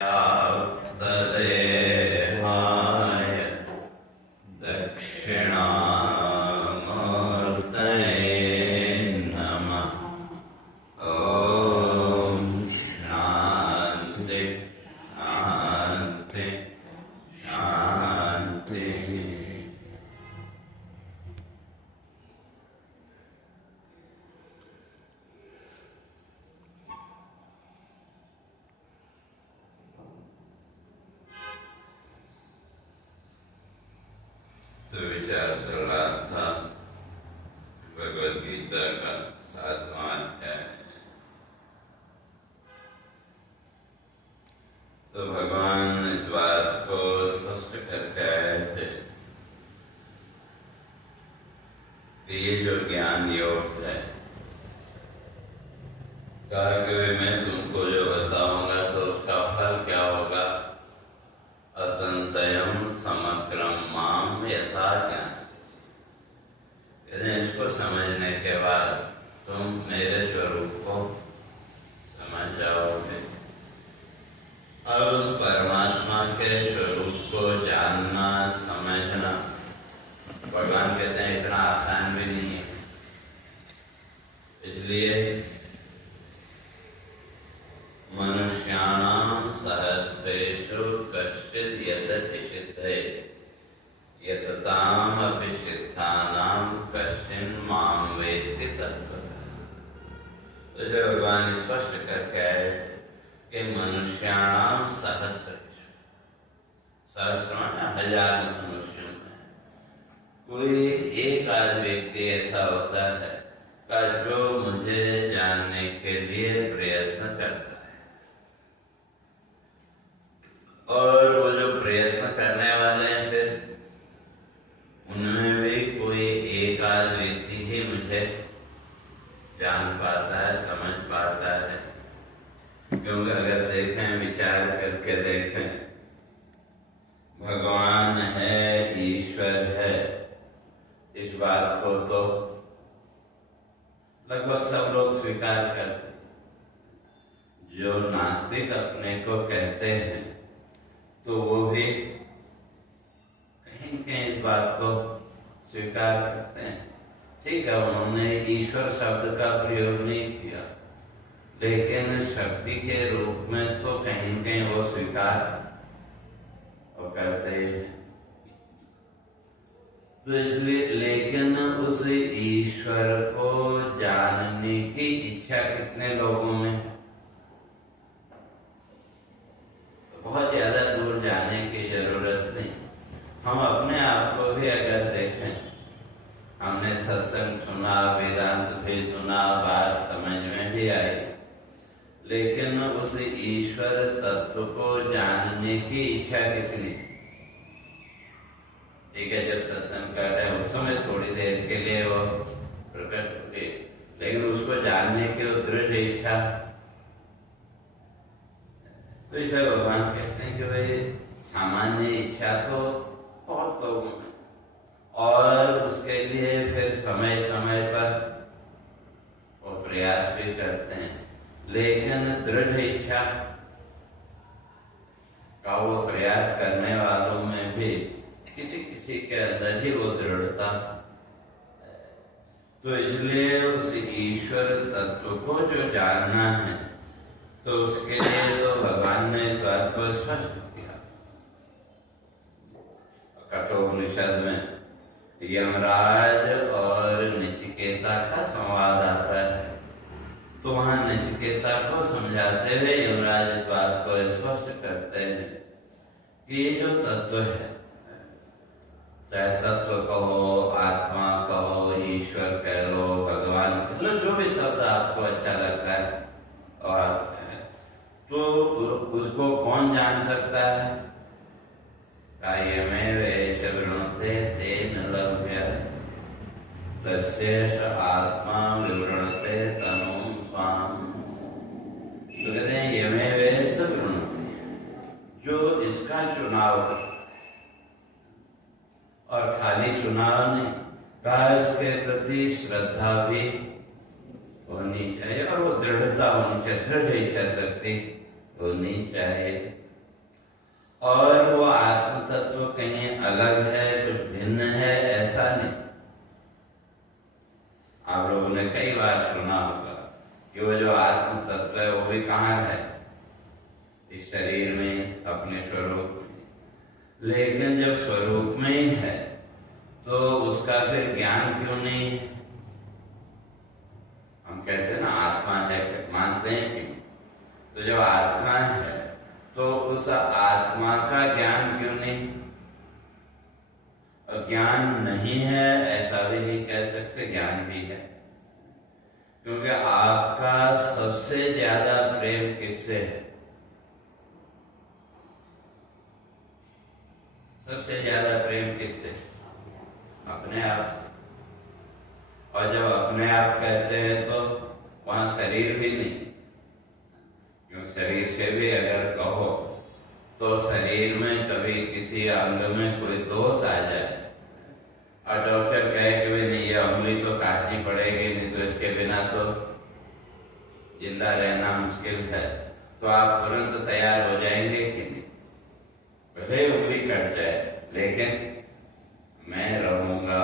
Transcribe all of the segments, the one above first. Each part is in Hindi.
व्याप्तदेहाय दक्षिणामूर्तये नमः। ॐ शान्ति शान्ति शान्ति। तो विचार चल रहा था भगवद गीता का 7वां अध्याय। तो भगवान इस बात को स्पष्ट करके आए थे कि ये जो ज्ञान योग है, कहा कि मैं तुमको जो बताऊंगा तो उसका फल क्या होगा। असंशयम समग्रम माम यथा ज्ञास्यसि। इसको समझने के बाद तुम मेरे स्वरूप को समझ जाओगे और उस परमात्मा के स्वरूप को जानना समझना, भगवान कहते हैं, इतना आसान भी नहीं है। इसलिए मनुष्याणां सहस्रेषु कश्चिद् यदति सिद्धये यतताम् अपि सिद्धानां कश्चिन् मां वेत्ति तत्त्वतः। तो जो भगवान स्पष्ट करके आए कि मनुष्याणां सहस्रेषु, सहस्र माने हजार मनुष्यों में कोई एक आध व्यक्ति ऐसा होता है का जो मुझे जानने के लिए प्रयत्न करता है। और वो जो प्रयत्न करने वाले हैं, फिर उनमें भी कोई एक आध व्यक्ति ही मुझे जान पाता है, समझ पाता है। क्योंकि अगर देखें, विचार करके देखें, भगवान है, ईश्वर है, इस बात को तो लगभग सब लोग स्वीकार करते। जो नास्तिक अपने को कहते हैं तो वो भी कहीं कहीं इस बात को स्वीकार करते हैं। ठीक है, उन्होंने ईश्वर शब्द का प्रयोग नहीं किया, लेकिन शक्ति के रूप में तो कहीं कहीं वो स्वीकार और करते हैं। तो इसलिए, लेकिन उस ईश्वर को जानने की इच्छा कितने लोगों में? बहुत ज्यादा दूर जाने की जरूरत नहीं। हम अपने आप को भी अगर देखें, हमने सत्संग सुना, वेदांत भी सुना, बात समझ में भी आई, लेकिन उस ईश्वर तत्व को जानने की इच्छा कितनी? ठीक है, जब सत्संग कर रहे हैं उस समय थोड़ी देर के लिए वो प्रकट होती, लेकिन उसको जानने की वो दृढ़ इच्छा। तो इसलिए भगवान कहते हैं कि भाई सामान्य इच्छा तो बहुत लोगों में, और उसके लिए फिर समय समय पर वो प्रयास भी करते हैं, लेकिन दृढ़ इच्छा का वो प्रयास करने वालों में भी किसी किसी के अंदर ही वो दृढ़ता। तो इसलिए उस ईश्वर तत्व को जो जानना है, तो उसके लिए तो भगवान ने इस बात को स्पष्ट किया। कठोपनिषद में यमराज और नचिकेता का संवाद आता है। तो वहां नचिकेता को समझाते हुए यमराज इस बात को स्पष्ट करते हैं कि ये जो तत्व है, चाहे तत्व कहो, आत्मा कहो, ईश्वर कह लो, भगवान कह लो, जो भी शब्द आपको अच्छा लगता है, और तो उसको कौन जान सकता है? कायमेवैष वृणुते तेन लभ्य तस्यैष आत्मा विवृणते तनुं स्वाम। तो कहते हैं यमेवैष वृणुते, जो इसका चुनाव करे, और खाली चुनाव नहीं, कहा इसके प्रति श्रद्धा भी होनी चाहिए और वो दृढ़ता होनी चाहिए, दृढ़ इच्छा शक्ति होनी चाहिए। और वो आत्म तत्व कहीं अलग है, कुछ भिन्न है, ऐसा नहीं। आप लोगों ने कई बार सुना होगा कि वो जो आत्म तत्व है वो भी कहाँ है? इस शरीर में, अपने स्वरूप में। लेकिन जब स्वरूप में ही है तो उसका फिर ज्ञान क्यों नहीं है? हम कहते हैं ना आत्मा है, मानते हैं कि? तो जब आत्मा है तो उस आत्मा का ज्ञान क्यों नहीं? और ज्ञान नहीं है ऐसा भी नहीं कह सकते, ज्ञान भी है। क्योंकि आपका सबसे ज्यादा प्रेम किससे है? सबसे ज्यादा प्रेम किससे? अपने आप से। और जब अपने आप कहते हैं तो वहां शरीर भी नहीं, क्यों? शरीर से भी अगर कहो तो शरीर में कभी किसी अंग में कोई दोष आ जाए और डॉक्टर कहे कि भाई नहीं, ये उंगली तो काटनी पड़ेगी, नहीं तो इसके बिना तो जिंदा रहना मुश्किल है, तो आप तुरंत तैयार हो जाएंगे कि नहीं? भले उंगली कट जाए लेकिन मैं रहूंगा।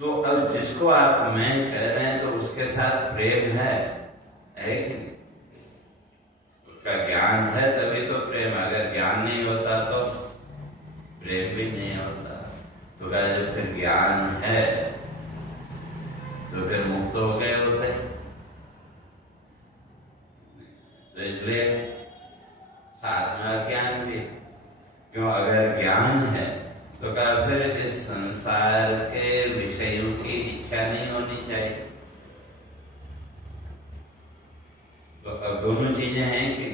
तो अब जिसको आप मैं कह रहे हैं तो उसके साथ प्रेम है कि नहीं? उसका ज्ञान है तभी तो प्रेम। अगर ज्ञान नहीं होता तो प्रेम भी नहीं होता। तो क्या जब फिर ज्ञान है तो फिर मुक्त हो गए होते। तो इसलिए साथ में अज्ञान भी। क्यों? अगर ज्ञान है तो क्या फिर इस संसार के विषयों की इच्छा नहीं होनी चाहिए? तो अब दोनों चीजें हैं कि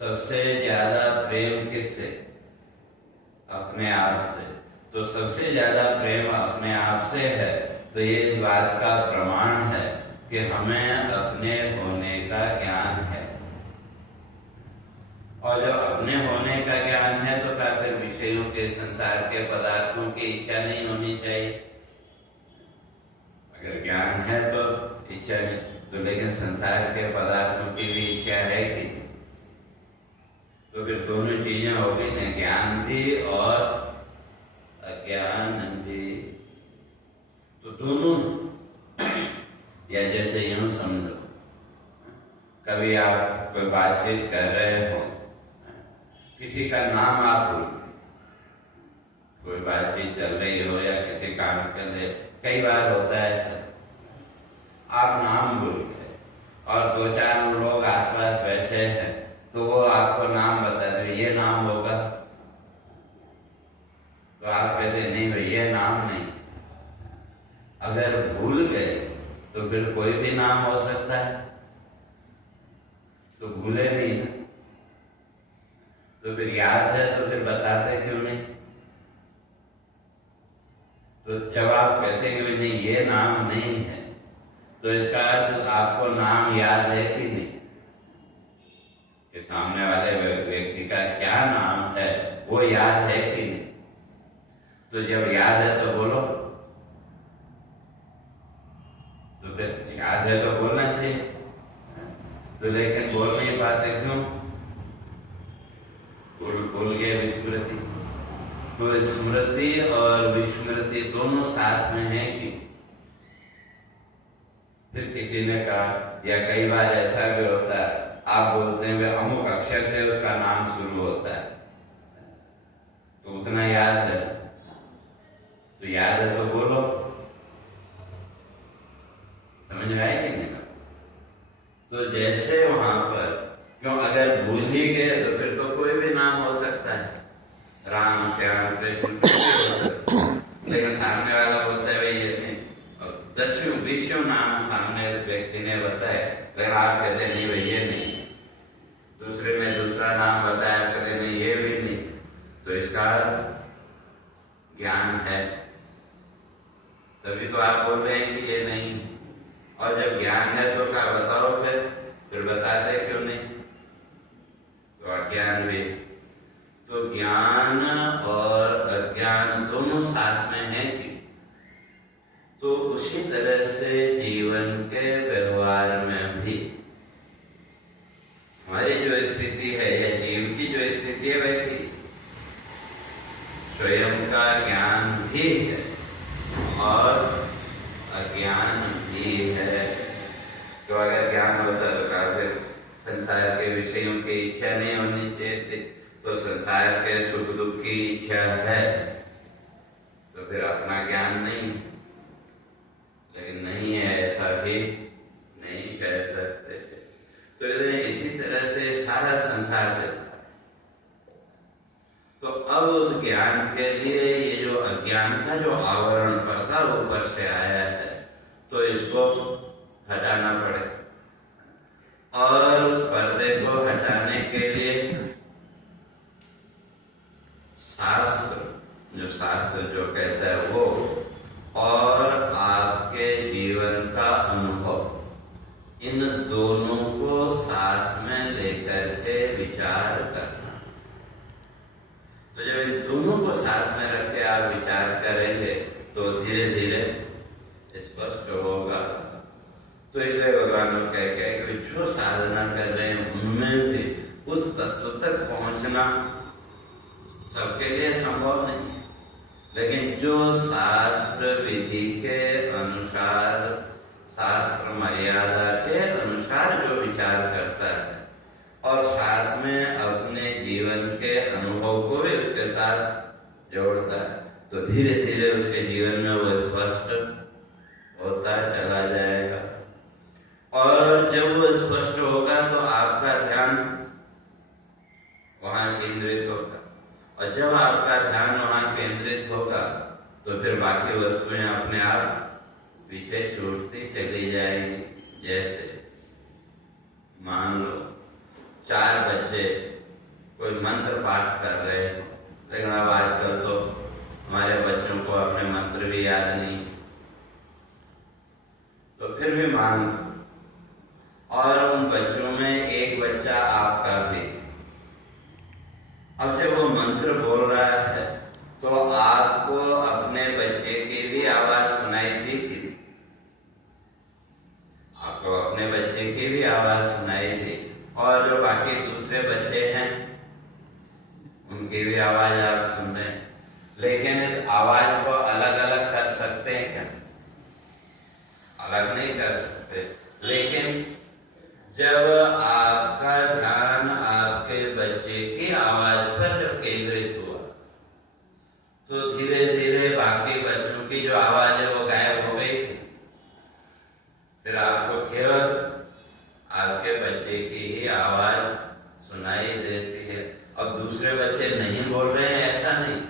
सबसे ज्यादा प्रेम किससे? अपने आप से। तो सबसे ज्यादा प्रेम अपने आप से है तो ये इस बात का प्रमाण है कि हमें अपने होने का ज्ञान है। और जब अपने होने का ज्ञान है तो क्या फिर विषयों के, संसार के पदार्थों की इच्छा नहीं होनी चाहिए? अगर ज्ञान है तो इच्छा नहीं, तो लेकिन संसार के पदार्थों की भी इच्छा है कि? तो फिर दोनों चीजें होगी ना, ज्ञान भी और अज्ञान भी। तो दोनों, या जैसे यूं समझो, कभी आप कोई बातचीत कर रहे हो, किसी का नाम आप भूल, कोई बातचीत चल रही हो या किसी काम कर रहे, कई बार होता है ऐसा, आप नाम भूल गए और दो चार लोग आसपास बैठे हैं तो वो आपको नाम बता दे, ये नाम होगा, तो आप कहते नहीं भाई ये नाम नहीं। अगर भूल गए तो फिर कोई भी नाम हो सकता है, तो भूले नहीं ना। तो फिर याद है तो फिर बताते क्यों नहीं? तो जब आप कहते हैं कि नहीं ये नाम नहीं है, तो इसका अर्थ आपको नाम याद है कि नहीं? कि सामने वाले व्यक्ति का क्या नाम है वो याद है कि नहीं? तो जब याद है तो बोलो। तो फिर याद है तो बोलना चाहिए, तो लेकिन बोल नहीं पाते क्यों? भूल गए, विस्मृति। तो स्मृति और विस्मृति दोनों साथ में है कि? फिर किसी ने कहा, या कई बार ऐसा भी होता है, आप बोलते हैं वे अमुक अक्षर से उसका नाम शुरू होता है, तो उतना याद है, तो याद है तो बोलो। समझ में आए कि नहीं? तो जैसे वहां पर, क्यों अगर भूल ही गए तो फिर तो कोई भी नाम हो सकता है, राम श्याम कृष्ण कुछ भी हो सकता है, लेकिन सामने वाला बोलता है भाई ये नहीं, और 10-20 नाम सामने व्यक्ति ने बताया, लेकिन आप कहते नहीं भाई ये नहीं, दूसरे ने दूसरा नाम बताया, कहते नहीं ये भी नहीं, तो इसका अर्थ ज्ञान है, तभी तो आप बोल रहे हैं कि ये नहीं। और जब ज्ञान है तो क्या बताओ, फिर बताते क्यों नहीं? तो अज्ञान भी। तो ज्ञान और अज्ञान दोनों साथ में है कि? तो उसी तरह से जीवन के व्यवहार में भी हमारी जो स्थिति है या जीव की जो स्थिति है वैसी स्वयं का ज्ञान भी है और अज्ञान भी है। तो अगर ज्ञान होता तो काफी संसार के विषयों की इच्छा नहीं होनी चाहिए, तो संसार के सुख दुख की इच्छा है तो फिर अपना ज्ञान नहीं, लेकिन नहीं है ऐसा भी नहीं कह सकते। तो इसी तरह से सारा संसार चलता है। तो अब उस ज्ञान के लिए ये जो अज्ञान का जो आवरण पर्दा ऊपर से आया है तो इसको हटाना पड़े, और उस पर्दे को हटाने के लिए शास्त्र जो कहता है वो, और आपके जीवन का अनुभव, इन दोनों को साथ में लेकर के विचार करना। तो जब इन दोनों को साथ में रख के आप विचार करेंगे तो धीरे धीरे स्पष्ट होगा। तो इसलिए भगवान लोग कह के कि जो साधना कर रहे हैं उनमें भी उस तत्व तक पहुंचना सबके लिए संभव नहीं है, लेकिन जो शास्त्र विधि के अनुसार, शास्त्र मर्यादा के अनुसार जो विचार करता है और साथ में अपने जीवन के अनुभव को भी उसके साथ जोड़ता है, तो धीरे धीरे उसके जीवन में वो स्पष्ट होता चला जाएगा। और जब वो स्पष्ट होगा तो आपका ध्यान वहां केंद्रित होगा, और जब आपका ध्यान वहां केंद्रित होगा तो फिर बाकी वस्तुएं अपने आप पीछे छूटती चली जाएंगी। जैसे मान लो 4 बच्चे कोई मंत्र पाठ कर रहे हो, लेकिन अब आजकल तो हमारे बच्चों को अपने मंत्र भी याद नहीं, तो फिर भी मान लो, और उन बच्चों में एक बच्चा आपका भी, अब जब वो मंत्र बोल रहा है तो आपको अपने बच्चे की भी आवाज सुनाई दी, आपको अपने बच्चे की भी आवाज सुनाई दी, और जो बाकी दूसरे बच्चे हैं उनकी भी आवाज आप सुन रहे हैं। लेकिन इस आवाज को अलग अलग कर सकते हैं क्या? अलग नहीं कर सकते। लेकिन जब आपका ध्यान आपके बच्चे की आवाज पर जब केंद्रित हुआ तो धीरे धीरे बाकी बच्चों की जो आवाज है वो गायब हो गई। फिर आपको केवल आपके बच्चे की ही आवाज सुनाई देती है। अब दूसरे बच्चे नहीं बोल रहे हैं ऐसा नहीं,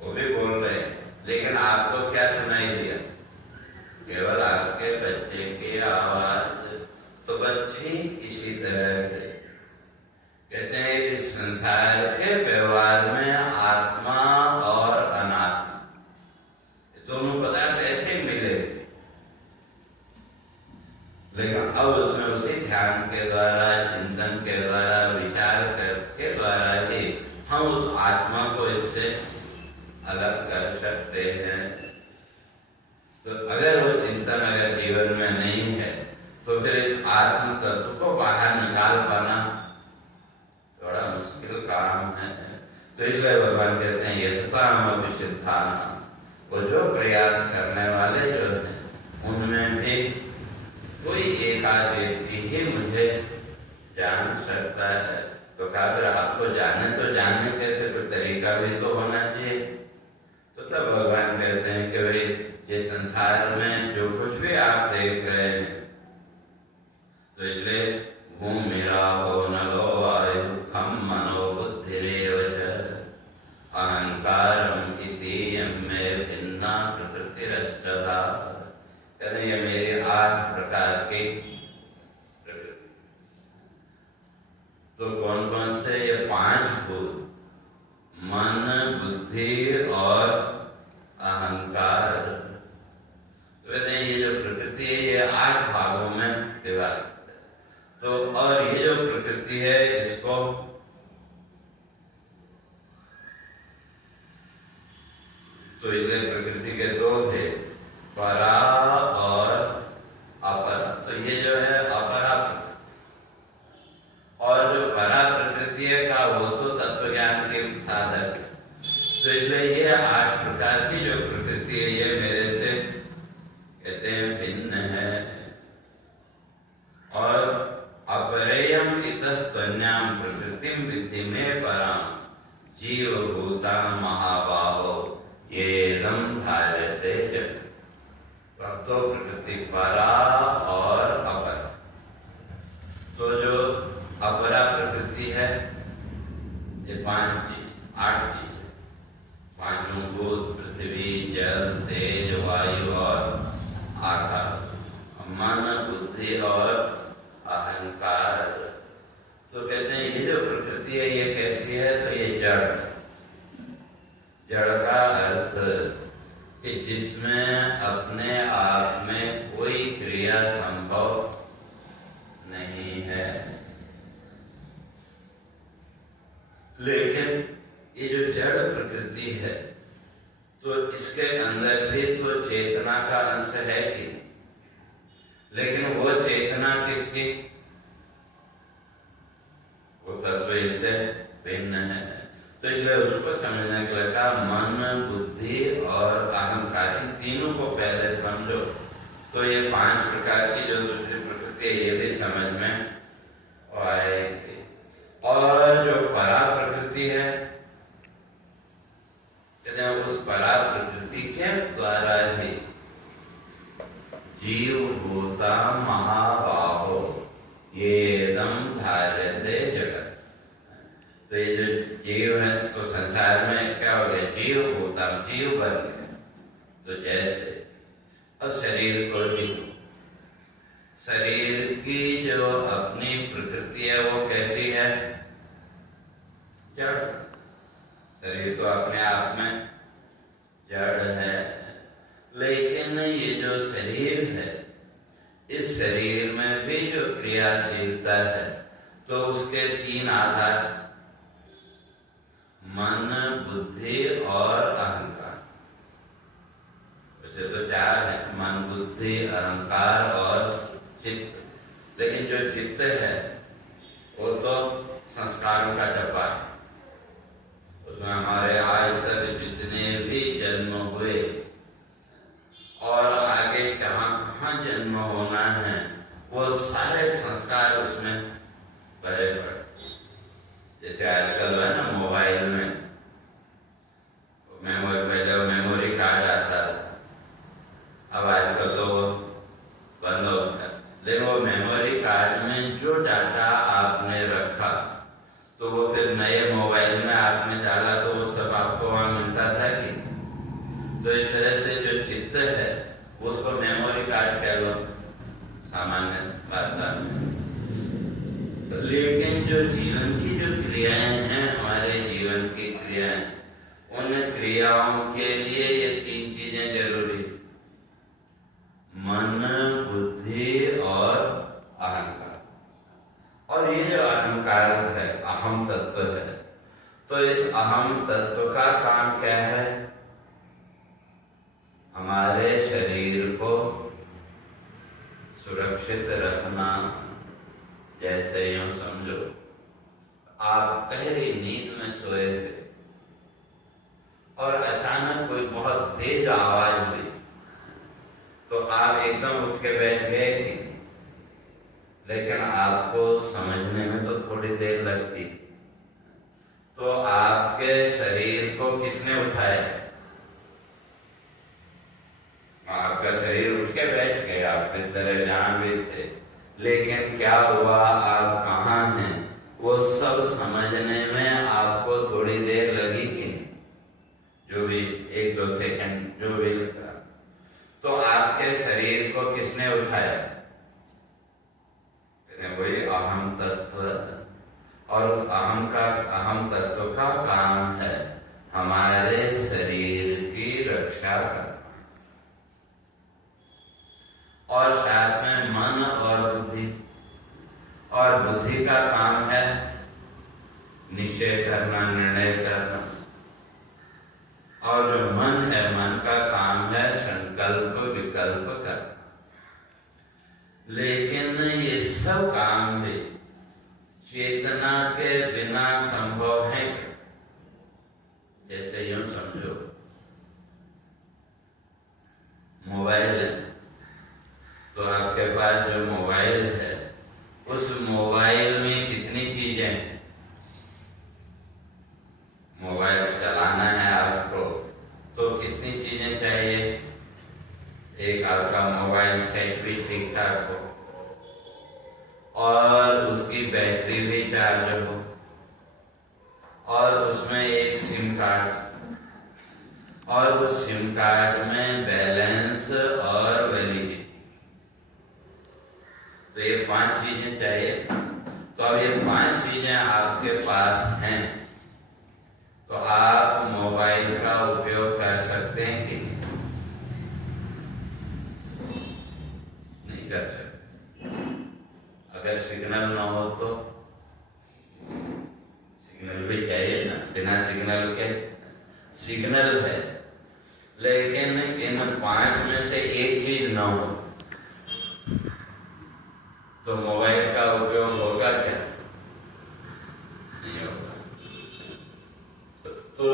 वो भी बोल रहे हैं, लेकिन आपको क्या सुनाई दिया? केवल आपके बच्चे की आवाज। तो बच्चे इसी तरह से कहते हैं इस संसार के व्यवहार में आत्मा और अनात्मा दोनों पदार्थ ऐसे मिले, लेकिन अब उसमें उसी ध्यान के द्वारा, चिंतन के द्वारा, विचार के द्वारा ही हम उस आत्मा को इससे अलग कर सकते हैं। तो अगर वो चिंतन अगर जीवन में नहीं है तो फिर इस आत्म तत्व को बाहर निकाल पाना थोड़ा मुश्किल काम है। तो इसलिए भगवान कहते हैं यतताम अभिसिद्धान, वो जो प्रयास करने वाले जो हैं उनमें भी कोई एकाध व्यक्ति ही मुझे जान सकता है। तो कहा फिर आपको जाने तो जानने कैसे, कोई तरीका भी तो होना चाहिए। तो तब भगवान कहते हैं कि भाई ये संसार में जो कुछ भी आप देख रहे हैं तो इसलिए भूमि मेरा हो न लो आयु खम मनो बुद्धि अहंकारम में भिन्ना प्रकृति रष्टता। कहते हैं ये मेरी 8 प्रकार की प्रकृति। तो कौन कौन से? ये 5 भूत, मन, बुद्धि और अहंकार। तो कहते हैं ये जो प्रकृति है ये 8 भागों में विभाजित। तो और ये जो प्रकृति है इसको तो ये प्रकृति के 2 थे, परा और अपरा। तो ये जो है अपरा, और जो परा प्रकृति प्रकृति का वो तो तत्व ज्ञान के साधक है। तो इसलिए ये 8 प्रकार की जो प्रकृति है ये मेरे से कहते हैं भिन्न है। और अपरेयम इतस्त्वन्याम प्रकृतिम विद्धि में पराम जीव भूता महाबाहो येदं धार्यते जगत्। तो प्रकृति परा और अपर। तो जो अपरा प्रकृति है ये 8 चीज, 5 भूत, पृथ्वी, जल, तेज, वायु और आकाश, मन, बुद्धि और अहंकार। तो कहते हैं ये जो प्रकृति है ये कैसी है? तो ये जड़। जड़ का अर्थ कि जिसमें अपने आप में कोई क्रिया संभव नहीं है। लेकिन ये जो जड़ प्रकृति है तो इसके अंदर भी तो चेतना का अंश है कि, लेकिन वो चेतना किसकी? वो तत्व इससे भिन्न है। तो इसलिए उसको समझने के लिए कहा मन, बुद्धि और अहंकार, इन तीनों को पहले समझो तो ये 5 प्रकार की जो दूसरी प्रकृति है ये भी समझ में आएगी। और जो परा प्रकृति है कहते हैं उस परा प्रकृति के द्वारा ही जीव भूता महाबाहो येदं धार्यते जगत्। तो ये जो जीव है तो संसार में क्या हो गया? जीव भूता, जीव बन गया। तो जैसे और शरीर को भी, शरीर की जो अपनी प्रकृति है वो कैसी है? जड़। शरीर तो अपने आप में जड़ है, लेकिन ये जो शरीर है इस शरीर में भी जो क्रियाशीलता है तो उसके 3 आधार, मन, बुद्धि और अहंकार। वैसे तो 4 है, मन, बुद्धि, अहंकार और चित्त। लेकिन जो चित्त है वो तो संस्कारों का डब्बा है। उसमें हमारे आज तक जितने भी जन्म हुए और आगे कहाँ कहाँ जन्म होना है वो सारे संस्कार उसमें भरे पड़े। जैसे आजकल है ना मोबाइल में मेमोरी में जब मेमोरी कार्ड आता था, अब आजकल तो बंद हो गया, लेकिन वो मेमोरी कार्ड में जो डाटा आपने रखा तो वो फिर नए मोबाइल में आपने डाला तो वो सब आपको वहां मिलता था कि। तो इस तरह से जो चित्त है उसको मेमोरी कार्ड कह लो सामान्य भाषा में। लेकिन जो जीवन की जो क्रियाएं हैं, हमारे जीवन की क्रियाएं, उन क्रियाओं के लिए ये 3 चीजें जरूरी, मन, बुद्धि और अहंकार। और ये जो अहंकार है, अहम तत्व है, तो इस अहम तत्व का काम क्या है? हमारे शरीर को सुरक्षित रखना। जैसे यूं समझो आप गहरी नींद में सोए थे और अचानक कोई बहुत तेज आवाज हुई तो आप एकदम उठ के बैठ गए कि, लेकिन आपको समझने में तो थोड़ी देर लगती। तो आपके शरीर को किसने उठाया? आपका शरीर उठ के बैठ गए, आप इस तरह जहां भी थे, लेकिन क्या हुआ, आप कहाँ हैं वो सब समझने में आपको थोड़ी देर लगी कि नहीं? जो भी 1-2 सेकंड जो भी लगा। तो आपके शरीर को किसने उठाया? वही अहम तत्व। और अहम तत्व का काम है हमारे शरीर की रक्षा करना, और साथ में मन और बुद्धि। और बुद्धि का काम है निश्चय करना, निर्णय करना। और जो मन है, मन का काम है संकल्प विकल्प करना। लेकिन ये सब काम भी चेतना के बिना संभव है। जैसे यूं समझो, मोबाइल है, तो आपके पास जो मोबाइल है उस मोबाइल में कितनी चीजें हैं। मोबाइल चलाना है आपको तो कितनी चीजें चाहिए। एक आपका मोबाइल सेट भी ठीक ठाक हो और उसकी बैटरी भी चार्ज हो और उसमें एक सिम कार्ड और उस सिम कार्ड में बैलेंस और वैलिडिटी, तो ये 5 चीजें चाहिए। तो अब ये 5 चीजें आपके पास हैं तो आप मोबाइल का उपयोग कर सकते हैं कि नहीं कर सकते। अगर सिग्नल ना हो तो सिग्नल भी चाहिए ना, बिना सिग्नल के सिग्नल है लेकिन इन 5 में से एक चीज ना हो तो मोबाइल का उपयोग होगा क्या, नहीं होगा। तो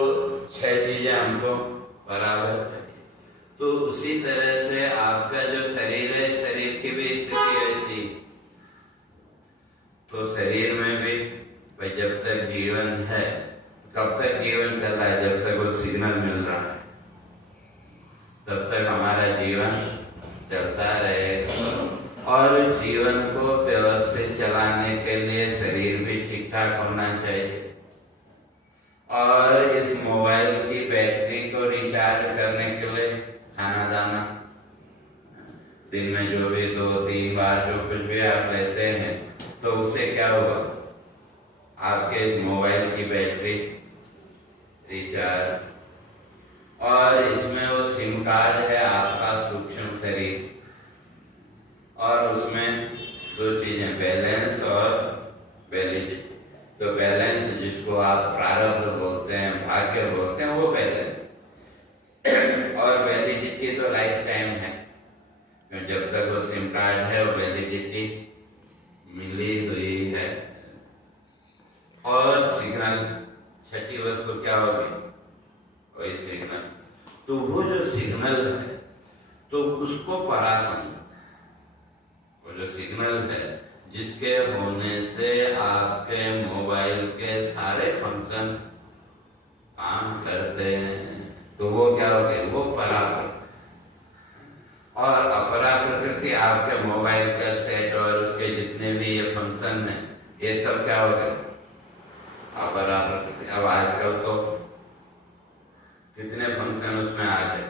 6 चीजें हमको बराबर चाहिए। तो उसी तरह से आपका जो शरीर है, शरीर की भी स्थिति ऐसी, तो शरीर में भी भाई जब तक जीवन है, कब तक जीवन चल रहा है, जब तक वो सिग्नल मिल रहा है तब तक हमारा जीवन चलता रहेगा। और जीवन को व्यवस्थित चलाने के लिए शरीर भी ठीक ठाक होना चाहिए और इस मोबाइल की बैटरी को रिचार्ज करने के लिए खाना दाना दिन में जो भी 2-3 बार जो कुछ भी आप लेते हैं तो उससे क्या होगा, आपके इस मोबाइल की बैटरी रिचार्ज। और इसमें वो सिम कार्ड है आपका सूक्ष्म शरीर और उसमें 2 चीजें, बैलेंस और वैलिडिटी। तो बैलेंस जिसको आप प्रारब्ध बोलते हैं, भाग्य बोलते हैं, वो बैलेंस और वैलिडिटी तो लाइफ टाइम है, जब तक वो सिम कार्ड है वो वैलिडिटी मिली हुई है। और सिग्नल, छठी वस्तु क्या होगी, वही सिग्नल। तो वो जो सिग्नल है तो उसको परासम, वो जो सिग्नल है जिसके होने से आपके मोबाइल के सारे फंक्शन काम करते हैं, तो वो क्या हो गए, वो परा प्रकृति। और अपरा प्रकृति आपके मोबाइल का सेट और उसके जितने भी ये फंक्शन हैं, ये सब क्या हो गए, अपरा प्रकृति। अब आजकल तो कितने फंक्शन उसमें आ गए।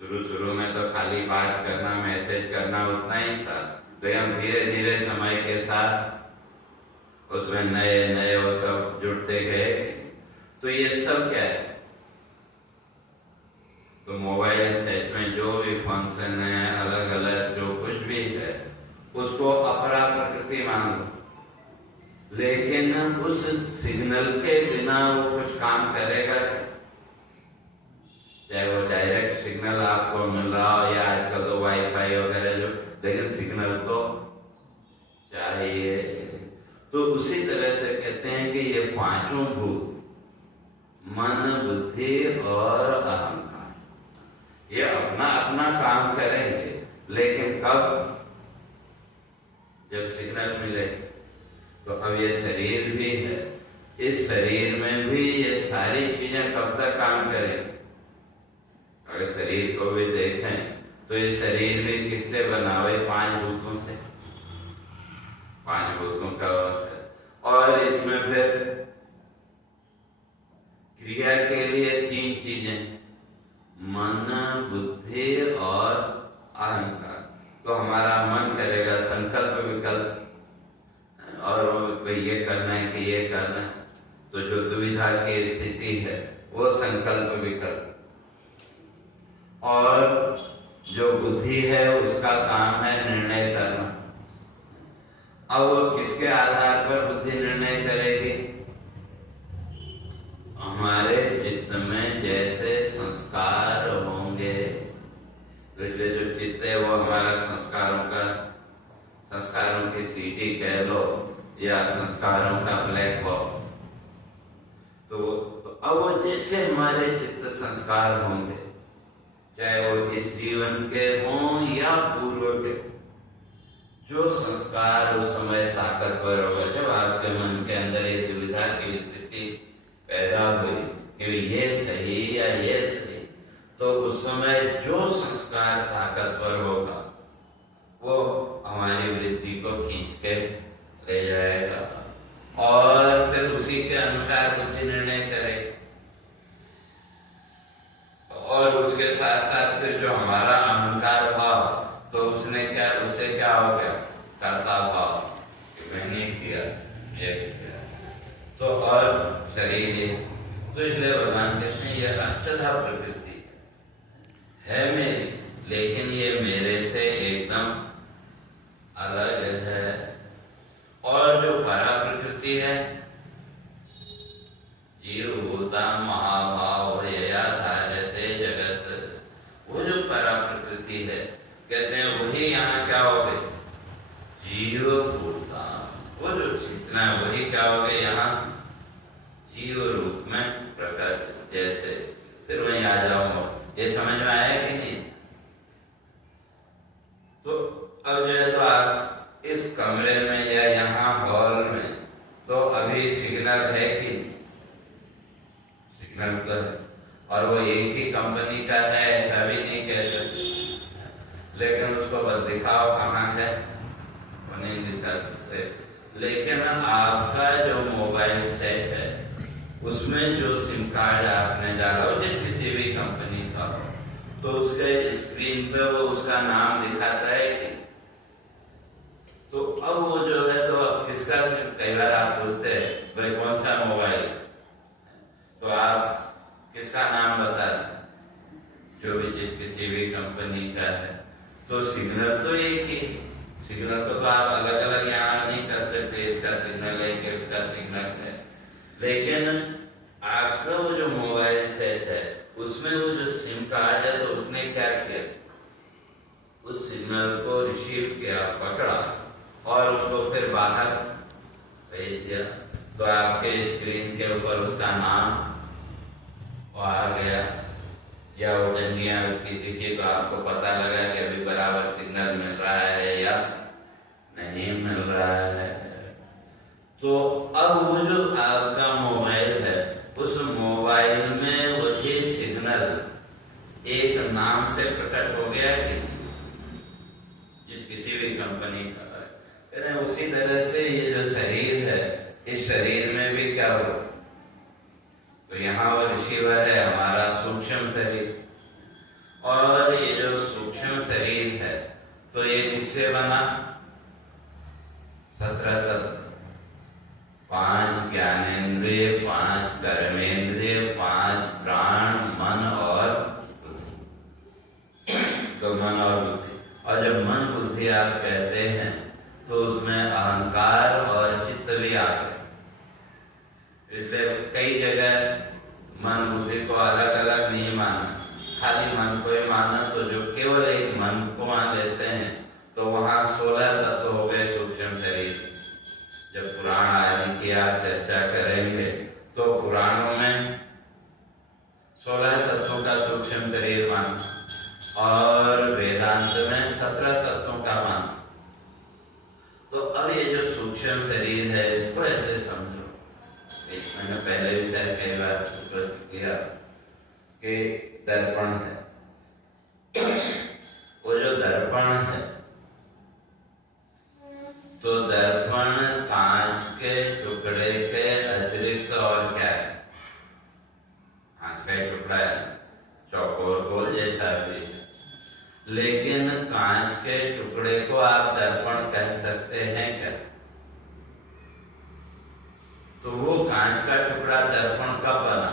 शुरू में तो खाली बात करना, मैसेज करना उतना ही था, लेकिन धीरे धीरे समय के साथ उसमें नए नए वो सब जुड़ते गए। तो ये सब क्या है, तो मोबाइल सेट में जो भी फंक्शन है, अलग अलग जो कुछ भी है, उसको अपरा प्रकृति मान लो। लेकिन उस सिग्नल के बिना वो कुछ काम करेगा, चाहे वो डायरेक्ट सिग्नल आपको मिल रहा हो या आजकल तो वाईफाई वगैरह जो, लेकिन सिग्नल तो चाहिए। तो उसी तरह से कहते हैं कि ये 5 भूत, मन, बुद्धि और अहंकार, ये अपना अपना काम करेंगे, लेकिन कब, जब सिग्नल मिले। तो अब ये शरीर भी है, इस शरीर में भी ये सारी चीजें कब तक काम करेंगी। अगर शरीर को भी देखें तो ये शरीर भी किससे बना हुआ है, 5 भूतों से, 5 भूतों का। और इसमें फिर क्रिया के लिए 3 चीजें, मन, बुद्धि और अहंकार। तो हमारा मन करेगा संकल्प विकल्प, और ये करना है कि ये करना है, तो जो दुविधा की स्थिति है वो संकल्प विकल्प। और जो बुद्धि है उसका काम है निर्णय करना। अब वो किसके आधार पर बुद्धि निर्णय करेगी, हमारे चित्त में जैसे संस्कार होंगे। तो इसलिए जो चित्त है वो हमारा संस्कारों की सीटी कह लो या संस्कारों का ब्लैक बॉक्स। तो अब वो जैसे हमारे चित्त संस्कार होंगे, चाहे वो इस जीवन के हों या पूर्व के, जो संस्कार उस समय ताकतवर होगा। जब आपके मन के अंदर ये दुविधा की स्थिति पैदा हुई कि ये सही या ये सही, तो उस समय जो संस्कार ताकतवर होगा वो हमारी वृत्ति को खींच के ले जाएगा और फिर उसी के अनुसार बुद्धि निर्णय करे। और उसके साथ साथ फिर जो हमारा अहंकार भाव, तो उससे क्या हो गया? कर्ता भाव, कि मैंने किया, ये किया। तो और शरीर ये, तो इसलिए भगवान कहते हैं ये अष्टधा प्रकृति है मेरी, लेकिन ये मेरे से एकदम अलग है। और जो परा प्रकृति है, जीव भूता महाभाव यया धार्यते जगत, वो जो परा प्रकृति है, कहते हैं वही यहाँ क्या हो गए? जीव भूता, वो जो चेतना है वही क्या हो गए? यहाँ जीव रूप में प्रकट। जैसे फिर वहीं आ जाऊंगा, ये समझ में आया कि नहीं? तो अब जो है तो आप इस कमरे में या यहाँ हॉल में, तो अभी सिग्नल है कि सिग्नल तो है, और वो एक ही कंपनी का है ऐसा भी नहीं कह सकते, लेकिन उसको बस दिखाओ कहाँ है, वो नहीं दिखा सकते। लेकिन आपका जो मोबाइल सेट है उसमें जो सिम कार्ड आपने डाला हो, जिस किसी भी कंपनी का हो, तो उसके स्क्रीन पे वो उसका नाम दिखाता है कि, तो अब वो जो है तो किसका सिम, कई बार आप पूछते हैं भाई कौन सा मोबाइल, तो आप किसका नाम बता दें, जो भी जिस किसी भी कंपनी का है, तो सिग्नल तो एक ही, सिग्नल को तो आप अलग अलग यहाँ नहीं कर सकते, इसका सिग्नल है कि उसका सिग्नल है। लेकिन आपका वो जो मोबाइल सेट है उसमें वो जो सिम कार्ड है, तो उसने क्या किया, उस सिग्नल को रिसीव किया, पकड़ा और उसको फिर बाहर भेज दिया। तो आपके स्क्रीन के ऊपर उसका नाम आ गया, या वो डंडियां उसकी दिखी, तो आपको पता लगा कि अभी बराबर सिग्नल मिल रहा है या नहीं मिल रहा है। तो अब वो जो आपका मोबाइल है, उस मोबाइल में वही सिग्नल एक नाम से प्रकट हो गया कि जिस किसी भी कंपनी का है। उसी तरह से ये जो शरीर है, इस शरीर में भी क्या हो, तो यहाँ वो रिसीवर है हमारा सूक्ष्म शरीर, और ये जो सूक्ष्म शरीर है तो ये किससे बना? 17 तत्व, 5 ज्ञानेंद्रिय, 5 कर्मेंद्रिय, 5 प्राण, मन और बुद्धि। तो मन और बुद्धि, और जब मन बुद्धि आप कहते हैं तो उसमें अहंकार और चित्त भी आ गए। इसलिए कई जगह मन बुद्धि को अलग अलग नहीं माना, खाली मन को ही माना, तो जो केवल एक मन को मान लेते हैं तो वहां 16 तत्व हो गए सूक्ष्म शरीर। जब पुराण आदि की आप चर्चा करेंगे तो पुराणों में 16 तत्वों का सूक्ष्म शरीर माना, और वेदांत में 17 तत्वों का माना। तो अब ये जो सूक्ष्म शरीर है इसको ऐसे समझो, मैंने पहले भी शायद कई बार स्पष्ट किया कि दर्पण है, वो जो दर्पण है, तो दर्पण कांच के टुकड़े के अतिरिक्त और क्या है? कांच का एक टुकड़ा है, चौकोर गोल जैसा भी है, लेकिन कांच के टुकड़े को आप दर्पण कह सकते हैं क्या? तो वो कांच का टुकड़ा दर्पण कब बना?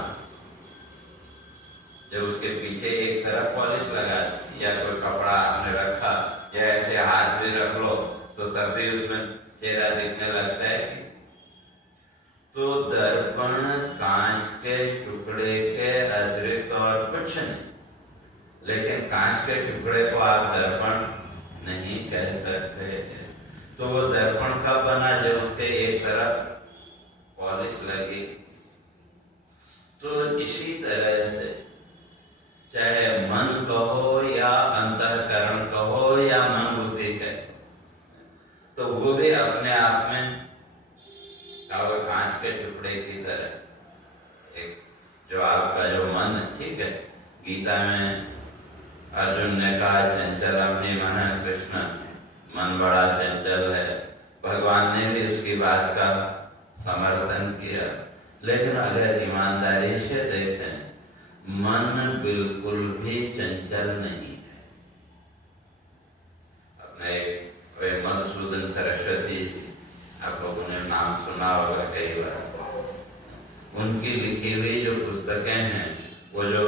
जब उसके पीछे एक तरफ पॉलिश लगा दी, या कोई कपड़ा आपने रखा, या ऐसे हाथ भी रख लो तो तब भी उसमें चेहरा दिखने लगता है कि, तो दर्पण कांच के टुकड़े के अतिरिक्त और कुछ नहीं, लेकिन कांच के टुकड़े को आप दर्पण नहीं कह सकते। तो वो दर्पण कब बना? जब उसके एक तरफ पॉलिश लगी। तो इसी तरह से चाहे मन कहो या अंतःकरण कहो या मन बुद्धि कहो, तो वो भी अपने आप में कांच के टुकड़े की तरह एक, जो आपका जो मन, ठीक है, गीता में अर्जुन ने कहा चंचलमि मनः कृष्ण, मन बड़ा चंचल है। भगवान ने भी उसकी बात का समर्थन किया। लेकिन अगर ईमानदारी से देखें, मन बिल्कुल भी चंचल नहीं है। अपने कोई मधुसूदन सरस्वती, आप लोगों ने नाम सुना होगा कई बार। उनकी लिखी हुई जो पुस्तकें हैं, वो जो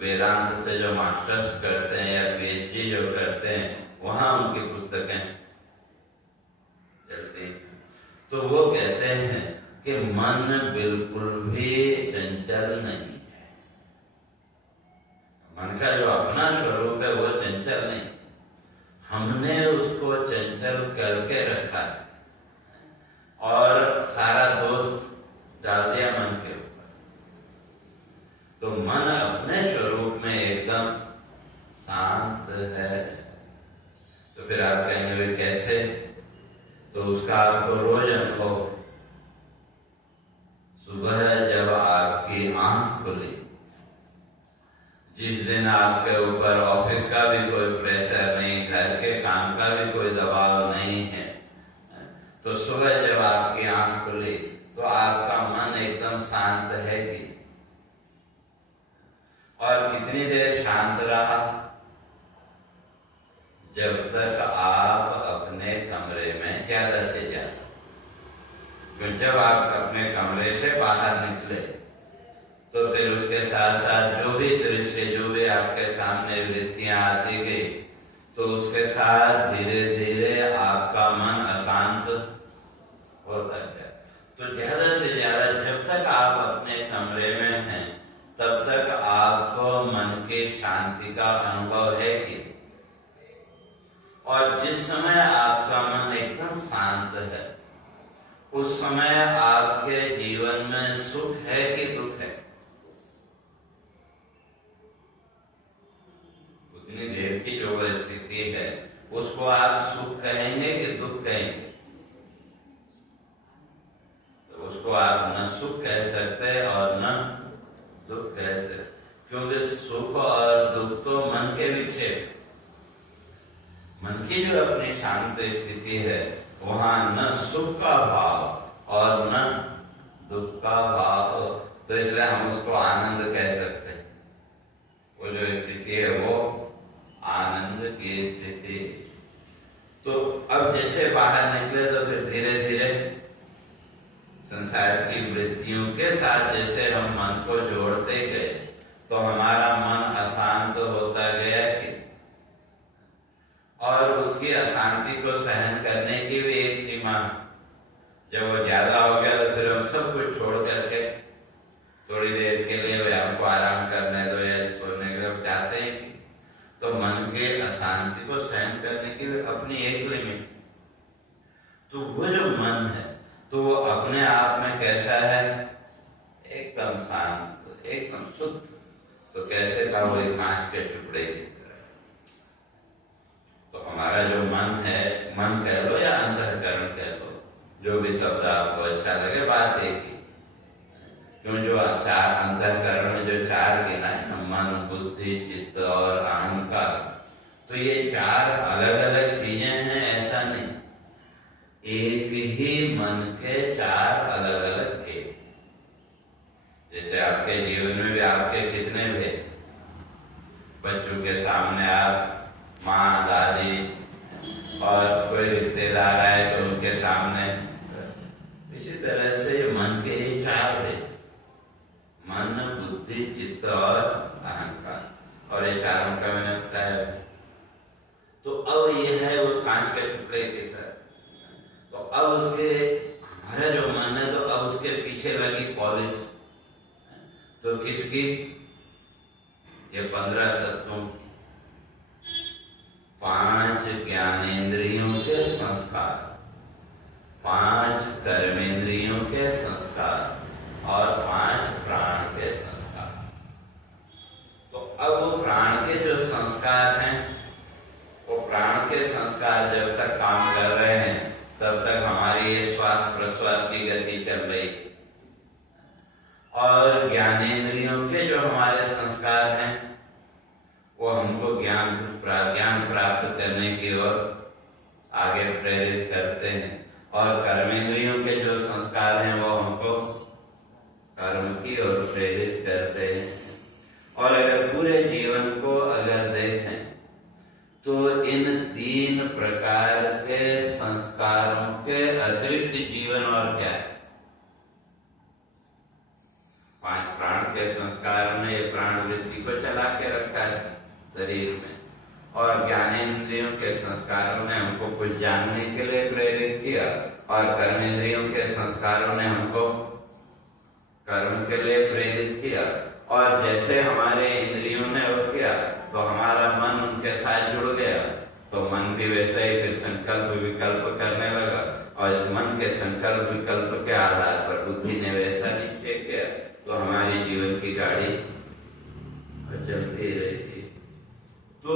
वेदांत से जो मास्टर्स करते हैं या पीएचडी जो करते हैं, वहां उनकी पुस्तकें चलती हैं। तो वो कहते हैं कि मन बिल्कुल भी चंचल नहीं है। मन का जो अपना स्वरूप है वो चंचल नहीं, हमने उसको चंचल करके रखा है और सारा दोष डाल दिया मन के ऊपर। तो मन अपने स्वरूप में एकदम शांत है। तो फिर आप कहेंगे वे कैसे? तो उसका आपको रोज अनुभव। सुबह जब आपकी आंख खुली, जिस दिन आपके ऊपर ऑफिस का भी कोई प्रेशर नहीं, घर के काम का भी कोई दबाव नहीं है, तो सुबह जब आपकी आंख खुली तो आपका मन एकदम शांत है कि? और कितनी देर शांत रहा? जब तक आप अपने कमरे में ज्यादा से ज्यादा, क्योंकि जब आप अपने कमरे से बाहर निकले तो फिर उसके साथ साथ जो भी दृश्य, जो भी आपके सामने वृत्तियां आती गई, तो उसके साथ धीरे धीरे आपका मन अशांत होता है। तो ज्यादा से ज्यादा जब तक आप अपने कमरे में हैं, तब तक आपको मन की शांति का अनुभव है कि? और जिस समय आपका मन एकदम शांत है, उस समय आपके जीवन में सुख है कि दुख है? उतनी देर की जो स्थिति है, उसको आप सुख कहेंगे कि दुख कहेंगे? तो उसको आप न सुख कह सकते और न दुख कह सकते, क्योंकि सुख और दुख तो मन के विक्षेप। मन की जो अपनी शांत स्थिति है, वहां न सुख का भाव और न दुख का भाव, तो इसलिए हम उसको आनंद कह सकते हैं। वो जो स्थिति है वो आनंद की स्थिति। तो अब जैसे बाहर निकले तो फिर धीरे धीरे संसार की वृत्तियों के साथ जैसे हम मन को जोड़ते गए, तो हमारा मन अशांत होता गया कि? और उसकी अशांति को सहन करने की भी एक सीमा। जब वो ज्यादा हो गया तो फिर हम सब कुछ छोड़ करके थोड़ी देर के लिए वे हमको आराम करने दो या छोड़ने के लिए जाते हैं। तो मन के अशांति को सहन करने की भी अपनी एक लिमिट। तो वो जो मन है, तो वो अपने आप में कैसा है? एकदम शांत, एकदम शुद्ध। तो कैसे था? वो एक कांच के टुकड़े की तरह। तो हमारा जो मन है, मन कह लो या अंतःकरण कह लो, जो भी शब्द आपको अच्छा लगे, बात एक ही। क्यों? जो चार अंतःकरण में जो चार गिना है ना, मन, बुद्धि, चित्त और अहंकार, तो ये चार अलग अलग चीजें हैं ऐसा नहीं, एक ही मन के चार अलग अलग भेद। जैसे आपके जीवन में भी आपके कितने भेद? बच्चों के सामने आप माँ, दादी और कोई रिश्तेदार आए तो उनके सामने, इसी तरह से मन के ये चार भेद, मन, बुद्धि, चित्त और अहंकार, और ये चारों का मैंने बताया। तो अब ये है वो कांच के टुकड़े की तरह। तो अब उसके, हमारा जो मन है, तो अब उसके पीछे लगी पॉलिश। तो किसकी? ये 15 तत्वों, 5 ज्ञानेंद्रियों के संस्कार। 5 कर्मेंद्रियों के संस्कार और 5 प्राण के संस्कार। तो अब वो प्राण के जो संस्कार हैं, वो प्राण के संस्कार जब तक काम कर रहे हैं तब तक हमारी ये श्वास प्रश्वास की गति चल रही, और ज्ञानेंद्रियों के जो हमारे संस्कार हैं वो हमको ज्ञान प्राप्त करने की ओर आगे प्रेरित करते हैं, और कर्मेंद्रियों के जो संस्कार हैं वो हमको कर्म की ओर प्रेरित करते हैं। और अगर पूरे जीवन को अगर देखें तो इन 3 प्रकार के संस्कारों के अतिरिक्त जीवन और क्या है? 5 प्राण के संस्कार में ये प्राण वृत्ति को चला के रखा है शरीर में, और ज्ञानेंद्रियों के संस्कारों ने हमको कुछ जानने के लिए प्रेरित किया, और कर्मेंद्रियों के संस्कारों ने हमको कर्म के लिए प्रेरित किया। और जैसे हमारे इंद्रियों ने वो किया तो हमारा मन उनके साथ जुड़ गया, तो मन भी वैसे ही फिर संकल्प विकल्प करने लगा, और मन के संकल्प विकल्प के आधार पर बुद्धि ने वैसा निश्चय किया, तो हमारी जीवन की गाड़ी चलती रहती। तो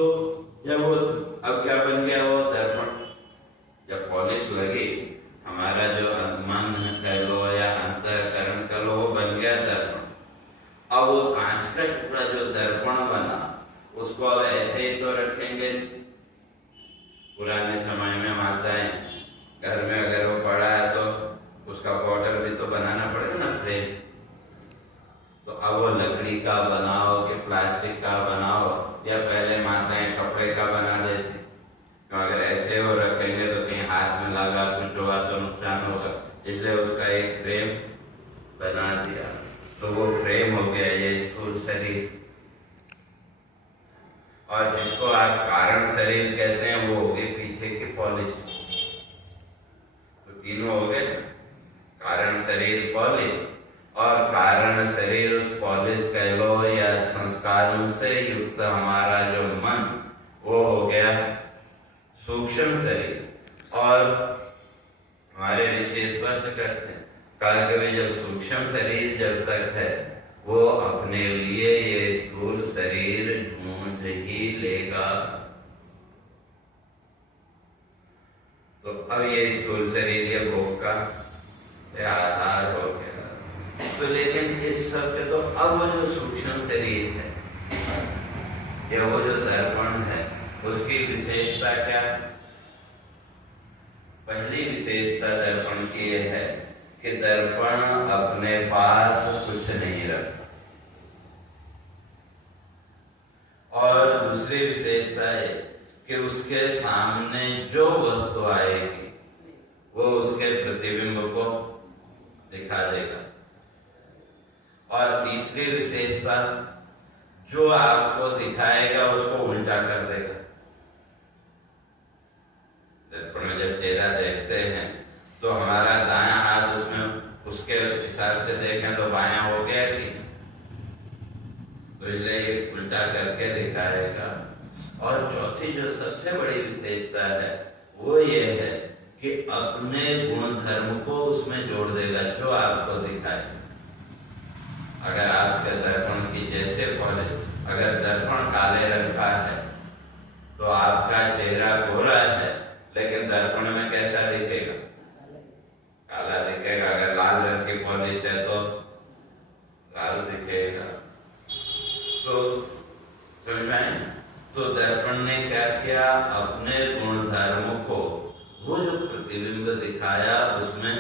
जब वो अब क्या बन गया, वो दर्पण जब पॉलिश लगी, हमारा जो मन कह लो या अंतःकरण कह लो, वो बन गया दर्पण। अब वो कांच का टुकड़ा जो दर्पण बना, उसको अब ऐसे ही तो रखेंगे। पुराने समय में माताएं घर में अगर वो पड़ा है तो उसका बॉर्डर भी तो बनाना पड़ेगा ना, फ्रेम। तो अब वो लकड़ी का बनाओ कि प्लास्टिक का बनाओ, या पहले माताएं कपड़े का बना देती, तो अगर ऐसे वो रखेंगे तो कहीं हाथ में लगा कुछ हुआ तो नुकसान होगा, इसलिए उसका एक फ्रेम बना दिया। तो वो फ्रेम हो गया ये स्थूल शरीर, और जिसको आप कारण शरीर कहते हैं वो हो गई पीछे की पॉलिश। तो तीनों हो गए, कारण शरीर पॉलिश, और कारण शरीर उस पॉलिश कह लो या संस्कारों से युक्त हमारा जो मन, वो हो गया सूक्ष्म शरीर। और हमारे ऋषि स्पष्ट करते हैं, कल के जो सूक्ष्म शरीर जब तक है वो अपने लिए ये स्थूल शरीर ढूंढ ही लेगा। तो अब ये स्थूल शरीर ये भोग का आधार हो गया। तो लेकिन इस सब के तो अब वो जो सूक्ष्म शरीर है या वो जो दर्पण है, उसकी विशेषता क्या? पहली विशेषता दर्पण की यह है कि दर्पण अपने पास कुछ नहीं रखता, और दूसरी विशेषता है कि उसके सामने जो वस्तु आएगी वो उसके प्रतिबिंब को दिखा देगा। और तीसरी विशेषता, जो आपको दिखाएगा उसको उल्टा कर देगा। दर्पण में जब चेहरा देखते हैं तो हमारा दायां हाथ उसमें उसके हिसाब से देखें तो बायां हो गया कि, तो इसलिए उल्टा करके दिखाएगा। और चौथी जो सबसे बड़ी विशेषता है वो ये है कि अपने गुण धर्म को उसमें जोड़ देगा जो आपको दिखाए। अगर आपके दर्पण की जैसे पॉलिश, अगर दर्पण काले रंग का है तो आपका चेहरा गोरा है, लेकिन दर्पण में कैसा दिखेगा? काला दिखेगा। अगर लाल रंग की पॉलिश है तो लाल दिखेगा। तो समझ में आए? तो दर्पण ने क्या किया? अपने गुण धर्मों को वो जो प्रतिबिंब दिखाया उसमें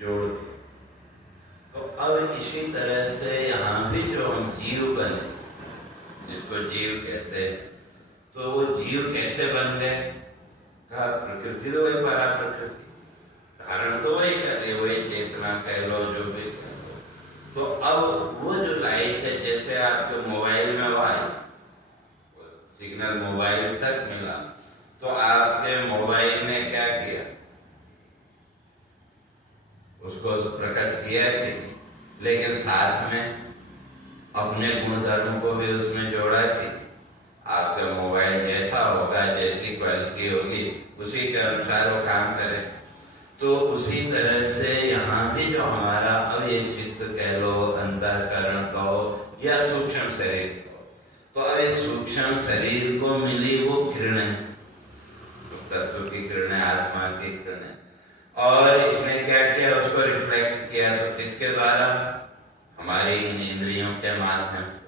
जोड़ दिया। तो अब इसी तरह से यहाँ भी जो हम जीव बने, जिसको जीव कहते हैं, तो वो जीव कैसे बन गए? प्रकृति तो वही परा प्रकृति, धारण तो वही करे, वही चेतना कह लो, जो भी कह लो। तो अब वो जो लाइट है, जैसे आपके मोबाइल में वो आई, सिग्नल मोबाइल तक मिला, तो आपके मोबाइल ने क्या किया? उसको प्रकट किया कि, लेकिन साथ में अपने गुणधर्म को भी उसमें जोड़ा कि आपका मोबाइल जैसा होगा, जैसी क्वालिटी होगी, उसी के अनुसार वो काम करे। तो उसी तरह से यहाँ भी जो हमारा अब ये चित्त कह लो, अंतःकरण कहो या सूक्ष्म शरीर कहो, तो अब इस सूक्ष्म शरीर को मिली वो किरणें, तत्व की किरणें, आत्मा की किरणें, और इसने क्या किया, उसको रिफ्लेक्ट किया। तो किसके द्वारा? हमारी इन इंद्रियों के माध्यम से।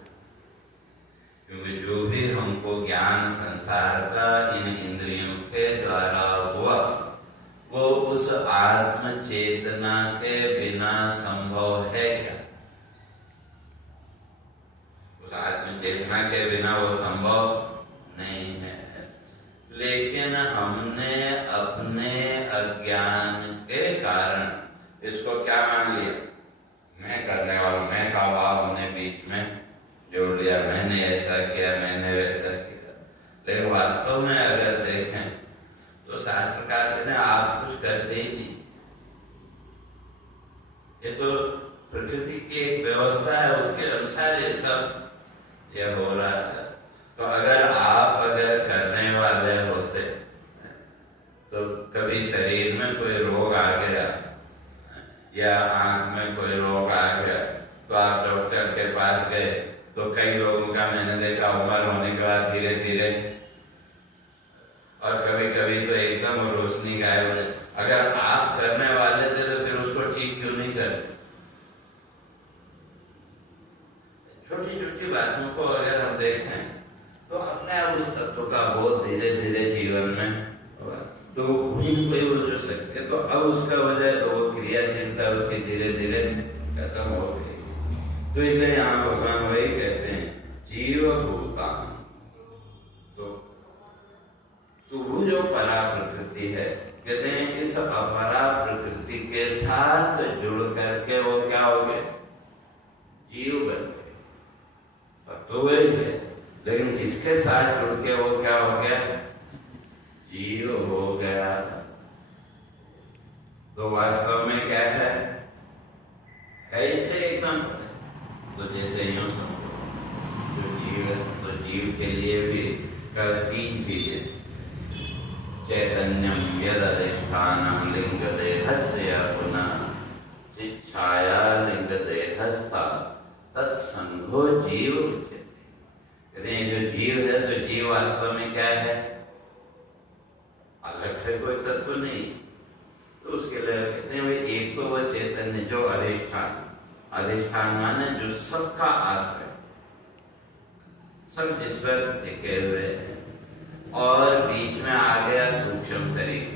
क्योंकि जो भी हमको ज्ञान संसार का इन इंद्रियों के द्वारा हुआ, वो उस आत्म चेतना के बिना संभव है क्या? उस आत्म चेतना के बिना वो संभव नहीं है। लेकिन हमने अपने अज्ञान के कारण इसको क्या मान लिया? मैं करने वाला, मैं का भाव हमने बीच में जोड़ लिया, मैंने ऐसा किया, मैंने वैसा किया। लेकिन वास्तव में अगर देखें तो शास्त्रकार कहते हैं आप कुछ करते ही नहीं। ये तो प्रकृति की एक व्यवस्था है, उसके अनुसार ये सब ये हो रहा है। तो अगर करने वाले होते तो कभी शरीर में कोई रोग आ गया या आंख में कोई रोग आ गया तो आप डॉक्टर के पास गए, तो कई लोगों का मैंने देखा उम्र होने के बाद धीरे धीरे, और कभी कभी तो एकदम रोशनी गायब हो जाए। अगर आप करने वाले थे तो फिर उसको ठीक क्यों नहीं करते? छोटी छोटी बातों को अगर हम देखें तो अपने आप उस तत्व का बोध धीरे धीरे जीवन में होगा, तो कोई हो सकते। तो अब उसका वजह तो वो क्रियाशीलता उसकी धीरे धीरे खत्म हो गई। तो इसलिए यहाँ भगवान वही कहते हैं जीव भूतान। तो वो जो परा प्रकृति है, कहते हैं इस अपरा प्रकृति के साथ जुड़ करके वो क्या हो गए? जीव बन गए। तो वही है, लेकिन इसके साथ जुड़ के वो क्या हो गया? जीव हो गया। तो वास्तव में क्या है? ऐसे एकदम तो जैसे यूं समझो, जो जीव है तो जीव के लिए भी तीन चीजें, चैतन्यम यदधिष्ठानं लिंग देहस्य पुनः चिच्छाया लिंग देहस्था तत्संगो जीव उच्यते। कहते हैं जो जीव है तो जीव वास्तव में क्या है? अलग से कोई तत्व नहीं। तो उसके लिए कहते हैं भाई एक तो वो चैतन्य जो अधिष्ठान, अधिष्ठान माने जो सबका आश्रय, सब जिस पर टिके हुए हैं, और बीच में आ गया सूक्ष्म शरीर,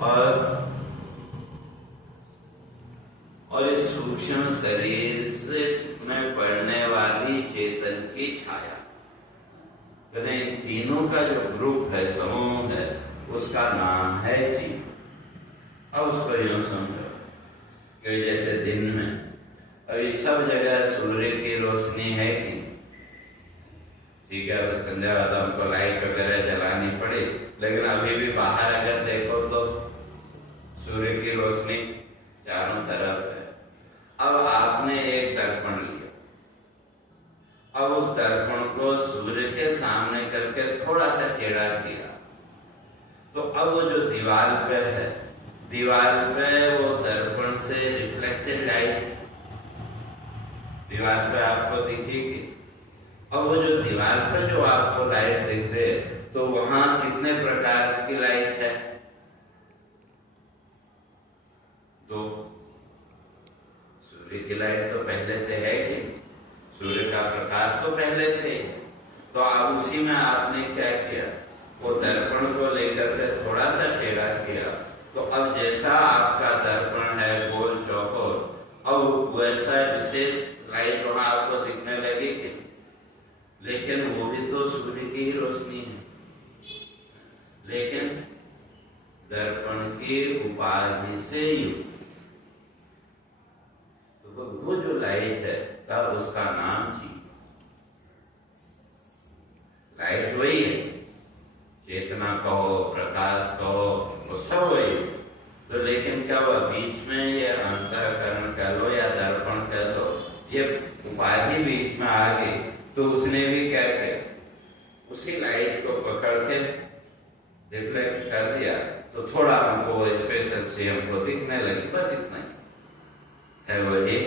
और इस सूक्ष्म शरीर से में पड़ने वाली चेतन की छाया। कहते हैं इन तीनों का जो ग्रुप है, समूह है, उसका नाम है जीव। अब उसको यूं समझो कि जैसे दिन में अभी सब जगह सूर्य की रोशनी है कि ठीक है, तो संध्या बाद हमको लाइट वगैरह जलानी पड़ी, लेकिन अभी भी बाहर अगर देखो तो सूर्य की रोशनी चारों तरफ है। अब आपने एक दर्पण लिया, अब उस दर्पण को सूर्य के सामने करके थोड़ा सा टेढ़ा किया, तो अब वो जो दीवार पे है, दीवार पे वो दर्पण से रिफ्लेक्टेड लाइट दीवार पे आपको दिखेगी। अब वो जो दीवार पे जो आपको लाइट दिख रही है, तो वहां कितने प्रकार की लाइट है? दो। सूर्य की लाइट तो पहले से है कि सूर्य का प्रकाश तो पहले से, तो अब उसी में आपने क्या किया? वो दर्पण को लेकर के थोड़ा सा टेढ़ा किया, तो अब जैसा आपका दर्पण है गोल चौकोर, अब वैसा विशेष लाइट वहां आपको दिखने लगेगी। लेकिन वो भी तो सूर्य की ही रोशनी है, लेकिन दर्पण की उपाधि से युक्त। तो वो जो लाइट है का उसका नाम जीव। लाइट वही है, चेतना कहो, प्रकाश कहो, वो सब वही। तो लेकिन क्या हुआ बीच में? ये अंतःकरण कह लो या दर्पण कह लो, ये उपाधि बीच में आ गई, तो उसने भी क्या किया? उसी लाइट को पकड़ के रिफ्लेक्ट कर दिया, तो थोड़ा हमको स्पेशल सी हमको दिखने लगी, बस इतना ही है। वही